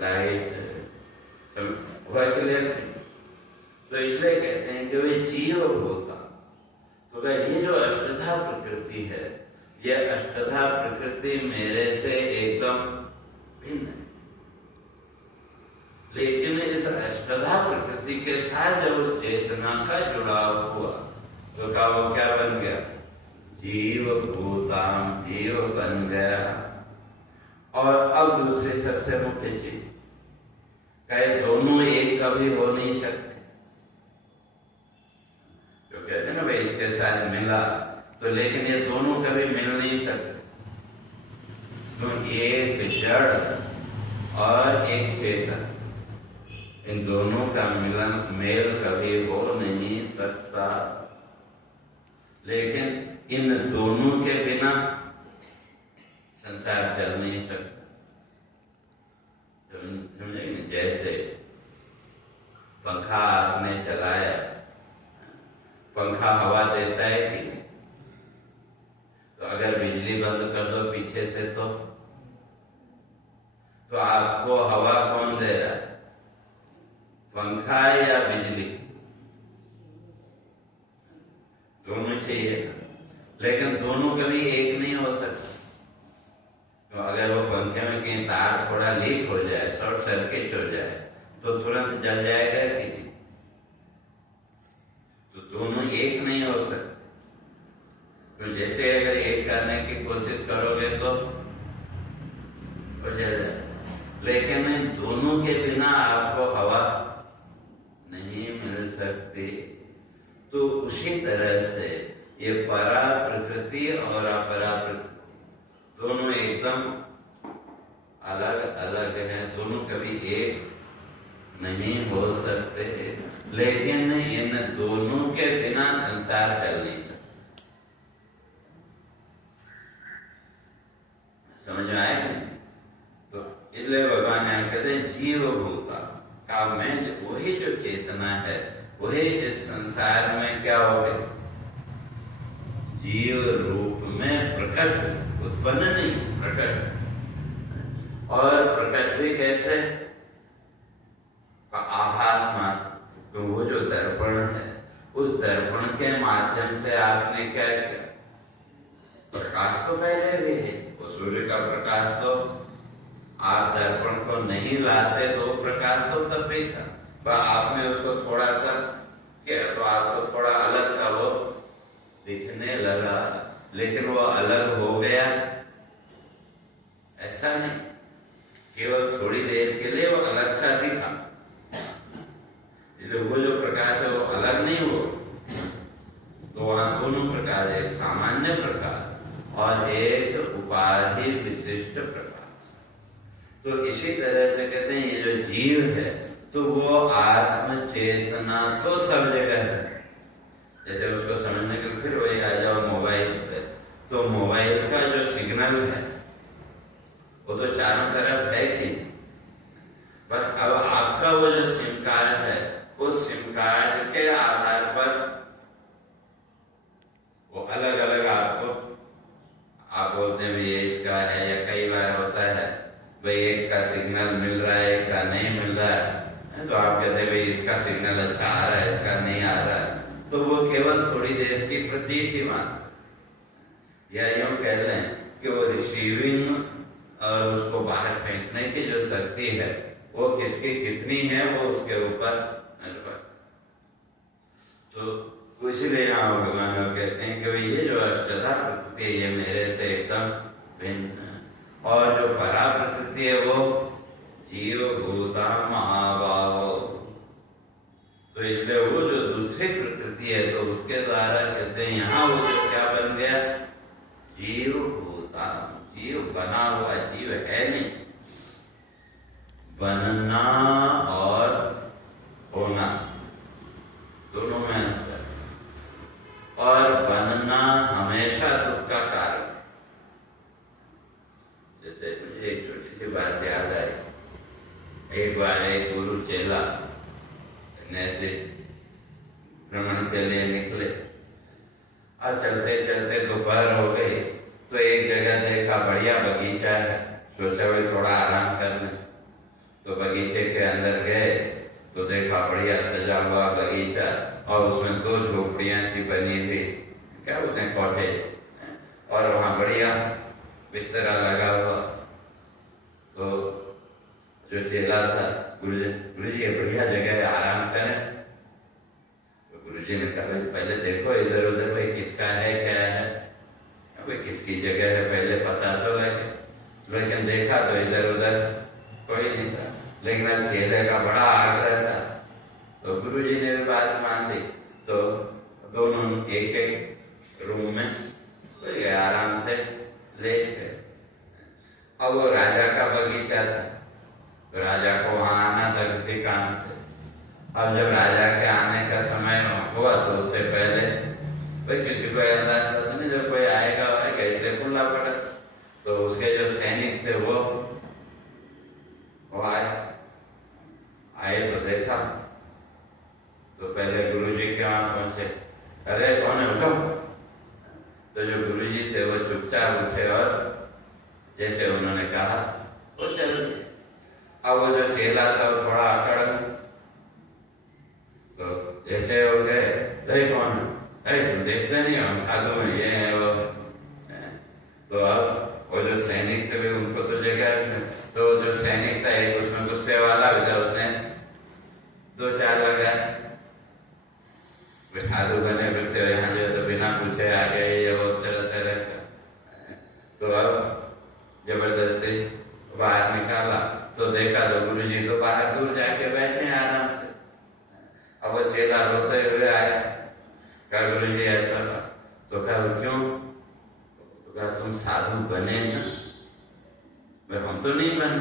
लाइट वह क्लियर। तो इसलिए कहते हैं कि वे जीव होता। तो ये जो अष्टधा प्रकृति है, यह अष्टधा प्रकृति मेरे से एकदम भिन्न है, लेकिन इस अष्टधा प्रकृति के साथ जब उस चेतना का जुड़ाव हुआ तो का वो क्या बन गया? जीव भूताम, जीव बन गया। और अब दूसरी सबसे मुख्य चीज, कहे दोनों एक कभी हो नहीं सकते। जो कहते हैं ना भाई इसके साथ मिला, तो लेकिन ये दोनों कभी मिल नहीं सकते। तो एक जड़ और एक चेतन, इन दोनों का मिलन मेल कभी हो नहीं सकता। लेकिन इन दोनों के बिना संसार चल नहीं सकता। समझेंगे? जैसे पंखा आपने चलाया, पंखा हवा देता है कि नहीं? तो अगर बिजली बंद कर दो पीछे से तो आपको हवा कौन दे रहा है? पंखा या बिजली? दोनों चाहिए, लेकिन दोनों कभी एक नहीं हो सकते। तो अगर वो पंखे में कहीं तार थोड़ा लीक हो जाए, शॉर्ट सर्किट हो जाए, तो तुरंत जल जाएगा कि नहीं? तो दोनों एक नहीं हो सकते। तो जैसे अगर एक करने की कोशिश करोगे तो हो जाएगा, लेकिन इन दोनों के बिना आपको हवा नहीं मिल सकती। तो उसी तरह से ये परा प्रकृति और अपरा प्रकृति दोनों एकदम अलग अलग हैं, दोनों कभी एक नहीं हो सकते। लेकिन इन दोनों के बिना संसार चल नहीं सकता। समझ में आए? तो इसलिए भगवान यहाँ कहते हैं जीव भूता का में वही जो चेतना है वही इस संसार में क्या हो गए? जीव रूप में प्रकट, उत्पन्न नहीं, प्रकट। और प्रकट भी कैसे? आभास मात्र। तो वो जो दर्पण है, उस दर्पण के माध्यम से आपने क्या किया? प्रकाश तो पहले भी है, वो सूर्य का प्रकाश तो आप दर्पण को नहीं लाते तो प्रकाश तो तब भी था, पर आपने उसको थोड़ा सा किया तो आपको थोड़ा अलग सा वो दिखने लगा। लेकिन वो अलग हो गया ऐसा नहीं, केवल थोड़ी देर के लिए वो अलग सा दिखा। इसलिए वो जो प्रकाश है वो अलग नहीं हो। तो वहां दोनों प्रकार, एक सामान्य प्रकाश और एक उपाधि विशिष्ट प्रकाश। तो इसी तरह से कहते हैं ये जो जीव है तो वो आत्म चेतना तो सब जगह है। जैसे उसको समझने के लिए फिर वही आ जाओ मोबाइल पे, तो मोबाइल का जो सिग्नल है वो तो चारों तरफ है कि नहीं? बस अब आपका वो जो सिम कार्ड है, उस सिम कार्ड के आधार पर वो अलग अलग आपको, आप बोलते हैं ये इसका है, या कई बार होता है भाई एक का सिग्नल मिल रहा है, एक का नहीं मिल रहा है, तो आप कहते हैं भाई इसका सिग्नल अच्छा आ रहा है, इसका नहीं आ रहा है। तो वो केवल थोड़ी देर की प्रतीति मात्र, या यूं कह लें कि वो रिसीविंग और उसको बाहर फेंकने की जो शक्ति है वो किसकी कितनी है वो उसके ऊपर निर्भर। तो इसीलिए यहाँ भगवान कहते हैं कि भाई ये जो अष्टधा प्रकृति है ये मेरे से एकदम भिन्न है, और जो परा प्रकृति है वो जीव भूता महाभाव। तो इसलिए वो जो दूसरी प्रकृति है तो उसके द्वारा कहते हैं यहाँ वो जो क्या बन गया? जीव भूता। जीव बना हुआ जीव है नहीं, बनना और होना दोनों में अंतर। और बनना हमेशा दुख का कारण। जैसे मुझे एक छोटी सी बात याद आई। एक बार एक गुरु चेला ऐसे भ्रमण के लिए निकले और चलते चलते दोपहर हो गई तो एक जगह देखा बढ़िया बगीचा है, सोचा भाई थोड़ा आराम कर लें। तो बगीचे के अंदर गए तो देखा बढ़िया सजा हुआ बगीचा और उसमें दो झोपड़ियां सी बनी हुई, क्या बोलते हैं, कॉटेज, और वहां बढ़िया बिस्तरा लगा हुआ। तो जो चेला था, गुरु जी ये बढ़िया जगह है, आराम करें। तो गुरु जी ने कहा भाई पहले देखो इधर उधर, भाई किसका है क्या है, भाई किसकी जगह है पहले पता तो लगे। लेकिन देखा तो इधर उधर कोई नहीं था, लेकिन अब चेले का बड़ा आग्रह था तो गुरु जी ने भी बात मान ली। तो दोनों एक एक रूम में गए, आराम से लेट गए। और वो राजा का बगीचा था तो राजा को वहां आना था किसी काम से। अब जब राजा के आने का समय हुआ तो उससे पहले भाई किसी को अंदाजा था नहीं, जब कोई आएगा कैसे खुला पड़ा। तो उसके जो सैनिक थे वो आए तो देखा तो पहले गुरुजी के वहां पहुंचे, अरे कौन है, उठो। तो जो गुरुजी थे वो चुपचाप उठे और जैसे उन्होंने कहा वो चल दिए। अब वो जो चेला था वो थोड़ा अकड़, तो जैसे हो गए, अरे कौन है, तुम देखते नहीं हम साधु हैं, ये है वो है। तो अब वो जो सैनिक थे उनको तो जगह, तो जो सैनिक था एक उसमें गुस्से वाला भी था, उसने दो चार लगाए, वे साधु बने फिरते हो यहाँ जो तो बिना पूछे आ गए, ये वो तरह तरह का। तो अब जबरदस्ती बाहर निकाला तो देखा तो गुरु जी तो बाहर दूर जाके बैठे हैं आराम से। अब वो चेला रोते हुए आया, कहा गुरु जी ऐसा था। तो कहा क्यों? तो कहा तुम साधु बने ना, हम तो नहीं बने।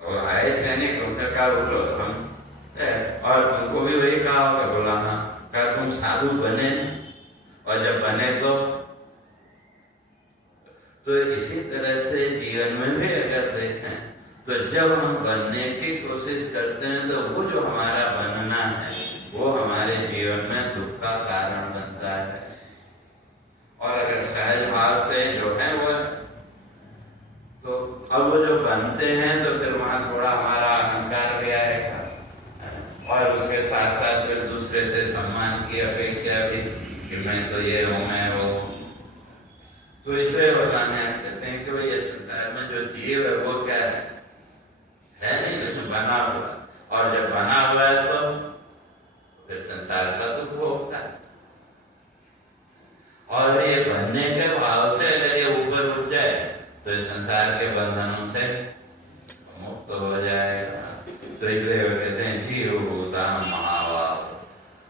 और आए सैनिक उनका कहा उठो हम, और तुमको भी वही कहा होगा, बोला हाँ। कहा तुम साधु बने, और जब बने तो इसी तरह से जीवन में भी अगर देखें तो जब हम बनने की कोशिश करते हैं तो वो जो हमारा बनना है वो हमारे जीवन में दुख का कारण बनता है। और अगर सहज भाव से जो है वो, तो अब वो जो बनते हैं तो फिर वहां थोड़ा हमारा अहंकार भी आएगा और उसके साथ साथ फिर दूसरे से सम्मान की अपेक्षा भी कि मैं तो ये हूं, मैं वो। तो इसलिए भगवान कहते हैं कि भाई ये संसार में जो जीव है वो क्या है नहीं, लेकिन बना हुआ। और जब बना हुआ है तो फिर संसार का दुख होता है। और ये बनने के भाव से अगर ये ऊपर उठ जाए तो इस संसार के बंधनों से मुक्त हो जाएगा। तो इसलिए वो कहते हैं जीव भूता महाभाव।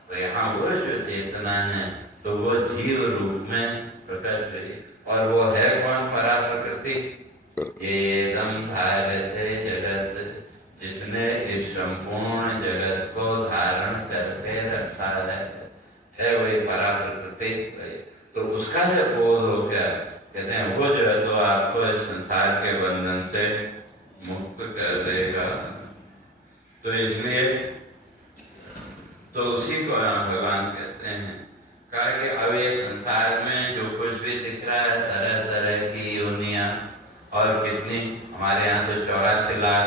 तो यहाँ वो जो चेतना है तो वो जीव रूप में प्रकट करी। और वो है कौन? परा प्रकृति। एकदम धारते जगत, जिसने इस संपूर्ण जगत को धारण करके रखा है वही परा प्रकृति। तो उसका जब बोध हो गया, कहते हैं वो जो है तो आपको इस संसार के बंधन से मुक्त कर देगा। तो इसलिए तो उसी को भगवान कहते हैं, कहा कि अब ये संसार में जो कुछ भी दिख रहा है, तरह तरह की योनियां, और कितनी हमारे यहाँ तो 84 लाख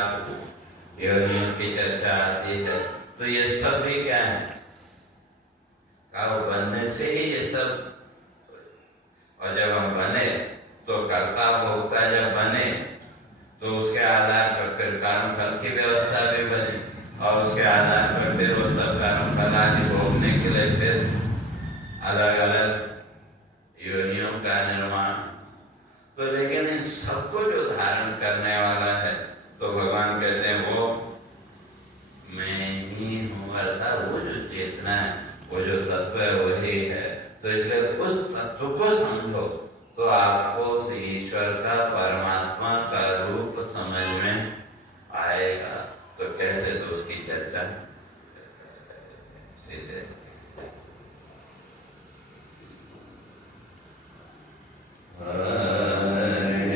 योनियों की चर्चा आती है। तो ये सब भी क्या है? कहा वो बनने से ही ये सब। और जब हम बने तो कर्ता भोक्ता जब बने तो उसके आधार पर फिर कर्म फल की व्यवस्था भी बनी, और उसके आधार पर फिर वो सब कर्म फल आदि भोगने के लिए फिर अलग अलग योनियों का निर्माण। तो लेकिन इन सबको जो धारण करने वाला है तो भगवान कहते हैं वो मैं ही हूँ, अर्थात वो जो चेतना है, वो जो तत्व है वही है। तो इसलिए उस तत्व को समझो तो आपको उस ईश्वर का, परमात्मा का रूप समझ में आएगा। तो कैसे? तो उसकी चर्चा सीधे हरे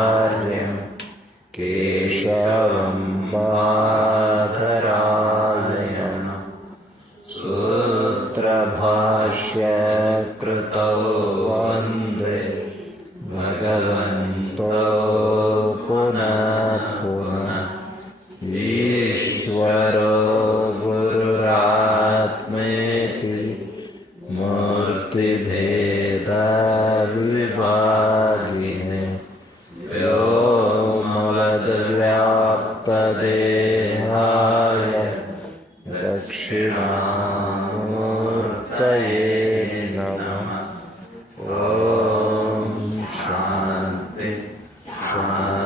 आचार्यं केशवं बादरायणं सूत्रभाष्यकृतौ वन्दे भगवन्तो पुनः पुनः ईश्वरो गुरुरात्मेति मूर्तिभेदविभागिने व्योमवद्व्याप्तदेहाय दक्षिणामूर्तये नमः। ॐ शान्ति शान्ति।